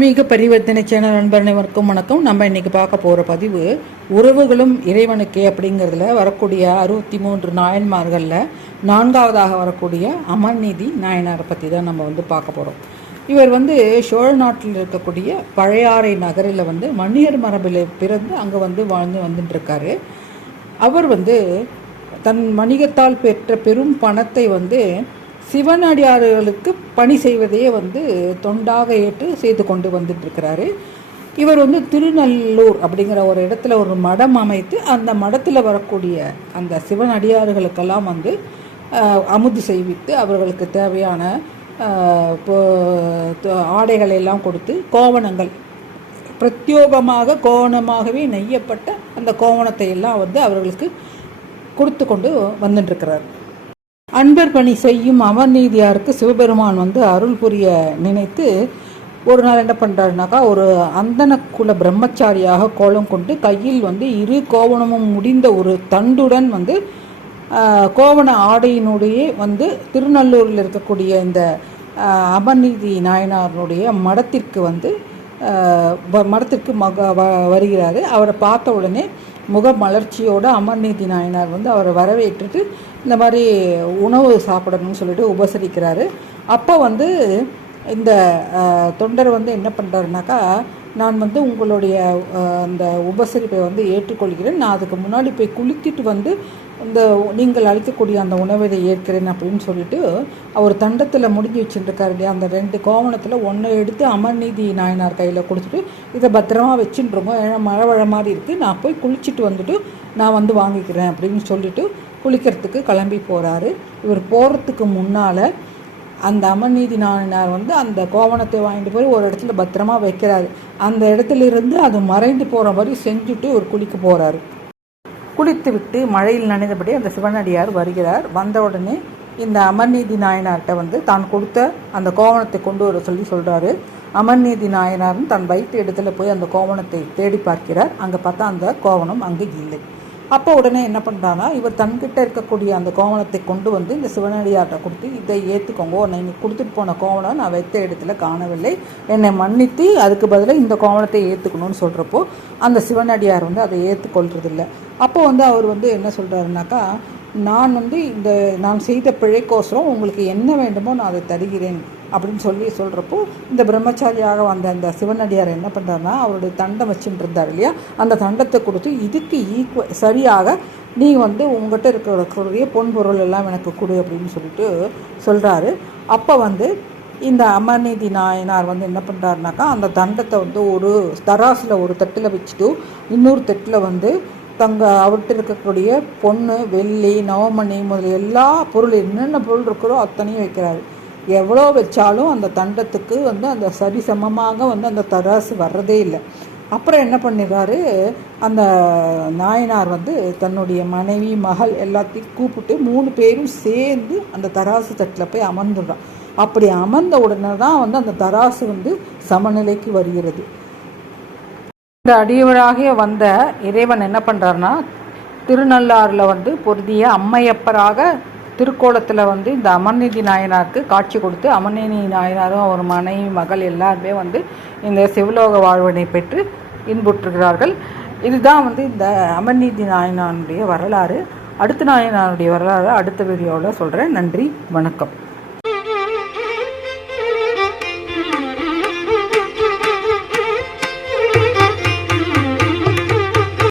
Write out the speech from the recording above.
ஆன்மீக பரிவர்த்தனை சேனல் நண்பர் அனைவருக்கும் வணக்கம். நம்ம இன்றைக்கி பார்க்க போகிற பதிவு உறவுகளும் இறைவனுக்கே அப்படிங்கிறதுல வரக்கூடிய அறுபத்தி மூன்று நாயன்மார்களில் நான்காவதாக வரக்கூடிய அமர்நீதி நாயனாரை பற்றி தான் நம்ம வந்து பார்க்க போகிறோம் இவர் வந்து சோழ நாட்டில் இருக்கக்கூடிய பழையாறை நகரில் வந்து மன்னியர் மரபில் பிறந்து அங்கே வந்து வாழ்ந்து வந்துட்டுருக்காரு. அவர் வந்து தன் வணிகத்தால் பெற்ற பெரும் பணத்தை வந்து சிவனடியார்களுக்கு பணி செய்வதையே வந்து தொண்டாக ஏற்று செய்து கொண்டு வந்துட்டுருக்கிறாரு. இவர் வந்து திருநல்லூர் அப்படிங்கிற ஒரு இடத்துல ஒரு மடம் அமைத்து அந்த மடத்தில் வரக்கூடிய அந்த சிவனடியார்களுக்கெல்லாம் வந்து அமுது செய்வித்து அவர்களுக்கு தேவையான ஆடைகளை எல்லாம் கொடுத்து கோவணங்கள் பிரத்யோகமாக கோவணமாகவே நெய்யப்பட்ட அந்த கோவணத்தை எல்லாம் வந்து அவர்களுக்கு கொடுத்து கொண்டு வந்துட்டுருக்கிறார். அன்பர் பணி செய்யும் அமர்நீதியாருக்கு சிவபெருமான் வந்து அருள் புரிய நினைத்து ஒரு நாள் என்ன பண்ணுறாருனாக்கா ஒரு அந்தன குல பிரம்மச்சாரியாக கோலம் கொண்டு கையில் வந்து இரு கோவணமும் முடிந்த ஒரு தண்டுடன் வந்து கோவண ஆடையினுடைய வந்து திருநல்லூரில் இருக்கக்கூடிய இந்த அமர்நீதி நாயனாருடைய மடத்திற்கு வந்து வ- மடத்திற்கு மக வ வருகிறாரு. அவரை பார்த்த உடனே முக மலர்ச்சியோட அமர்நீதி நாயனார் வந்து அவரை வரவேற்றுட்டு இந்த மாதிரி உணவு சாப்பிடணும்னு சொல்லிட்டு உபசரிக்கிறாரு. அப்போ வந்து இந்த தொண்டர் வந்து என்ன பண்ணுறாருனாக்கா நான் வந்து உங்களுடைய அந்த உபசரிப்பை வந்து ஏற்றுக்கொள்கிறேன். நான் அதுக்கு முன்னாடி போய் குளித்துட்டு வந்து இந்த நீங்கள் அளிக்கக்கூடிய அந்த உணவை ஏற்கிறேன் அப்படின்னு சொல்லிட்டு அவர் தண்டத்தில் முடிஞ்சு வச்சுட்டுருக்காரு இல்லையா? அந்த ரெண்டு கோவணத்தில் ஒன்றை எடுத்து அமர்நீதி நாயனார் கையில் கொடுத்துட்டு இதை பத்திரமா வச்சுட்டுருக்கோம் ஏன்னா மழை வழ மாதிரி இருக்குது நான் போய் குளிச்சுட்டு வந்துட்டு நான் வந்து வாங்கிக்கிறேன் அப்படின்னு சொல்லிட்டு குளிக்கிறதுக்கு கிளம்பி போகிறாரு இவர் போகிறதுக்கு முன்னால் அந்த அமர்நீதி நாயனார் வந்து அந்த கோவணத்தை வாங்கிட்டு போய் ஒரு இடத்துல பத்திரமா வைக்கிறாரு. அந்த இடத்துல இருந்து அது மறைந்து போகிற மாதிரி செஞ்சுட்டு ஒரு குளிக்க போகிறாரு குளித்து விட்டு மழையில் நனைந்தபடி அந்த சிவனடியார் வருகிறார். வந்த உடனே இந்த அமர்நீதி நாயனார்கிட்ட வந்து தான் கொடுத்த அந்த கோவணத்தை கொண்டு வர சொல்லி சொல்கிறாரு அமர்நீதி நாயனாரும் தன் வைத்த இடத்துல போய் அந்த கோவணத்தை தேடி பார்க்கிறார். அங்கே பார்த்தா அந்த கோவணம் அங்கே இல்லை. அப்போ உடனே என்ன பண்ணுறான்னா இவர் தன்கிட்ட இருக்கக்கூடிய அந்த கோவணத்தை கொண்டு வந்து இந்த சிவனடியார்கிட்ட கொடுத்து இதை ஏற்றுக்கோங்க நீங்கள் கொடுத்துட்டு போன கோவணம் நான் வைத்த இடத்துல காணவில்லை. என்னை மன்னித்து அதுக்கு பதிலாக இந்த கோவணத்தை ஏற்றுக்கணும்னு சொல்கிறப்போ அந்த சிவனடியார் வந்து அதை ஏற்றுக்கொள்றதில்ல அப்போ வந்து அவர் வந்து என்ன சொல்கிறாருனாக்கா நான் வந்து இந்த நான் செய்த பிழைக்கோசரம் உங்களுக்கு என்ன வேண்டுமோ நான் அதை தருகிறேன். அப்படின்னு சொல்லி சொல்கிறப்போ இந்த பிரம்மச்சாரியாக வந்த அந்த சிவனடியார் என்ன பண்ணுறாருன்னா அவருடைய தண்டம் வச்சுட்டு இருந்தார் இல்லையா? அந்த தண்டத்தை கொடுத்து இதுக்கு ஈக்குவ சரியாக நீ வந்து உங்ககிட்ட இருக்கிற பொன் பொருள் எல்லாம் எனக்கு கொடு அப்படின்னு சொல்லிட்டு சொல்கிறாரு அப்போ வந்து இந்த அமர்நீதி நாயனார் வந்து என்ன பண்ணுறாருனாக்கா அந்த தண்டத்தை வந்து ஒரு தராசில் ஒரு தட்டில் வச்சுட்டு இன்னொரு தட்டில் வந்து தங்க அவர்கிட்ட இருக்கக்கூடிய பொண்ணு வெள்ளி நவமணி முதல் எல்லா பொருள் என்னென்ன பொருள் இருக்கிறோ அத்தனையும் வைக்கிறாரு. எவ்வளோ வச்சாலும் அந்த தண்டத்துக்கு வந்து அந்த சரிசமமாக வந்து அந்த தராசு வர்றதே இல்லை. அப்புறம் என்ன பண்ணிடுறாரு அந்த நாயனார் வந்து தன்னுடைய மனைவி மகள் எல்லாத்தையும் கூப்பிட்டு மூணு பேரும் சேர்ந்து அந்த தராசு தட்டில் போய் அமர்ந்துடுறான். அப்படி அமர்ந்த உடனே தான் வந்து அந்த தராசு வந்து சமநிலைக்கு வருகிறது. இந்த அடியவராகிய வந்த இறைவன் என்ன பண்ணுறாருன்னா திருநள்ளாறில் வந்து பொருதிய அம்மையப்பராக திருக்கோலத்தில் வந்து இந்த அமர்நீதி நாயனாருக்கு காட்சி கொடுத்து அமர்நீதி நாயனாரும் அவர் மனைவி மகள் எல்லாருமே வந்து இந்த சிவலோக வாழ்வினை பெற்று இன்புற்றுகிறார்கள் இதுதான் வந்து இந்த அமர்நீதி நாயனாருடைய வரலாறு. அடுத்த நாயனாருடைய வரலாறு அடுத்த வீடியோவில் சொல்கிறேன் நன்றி வணக்கம்.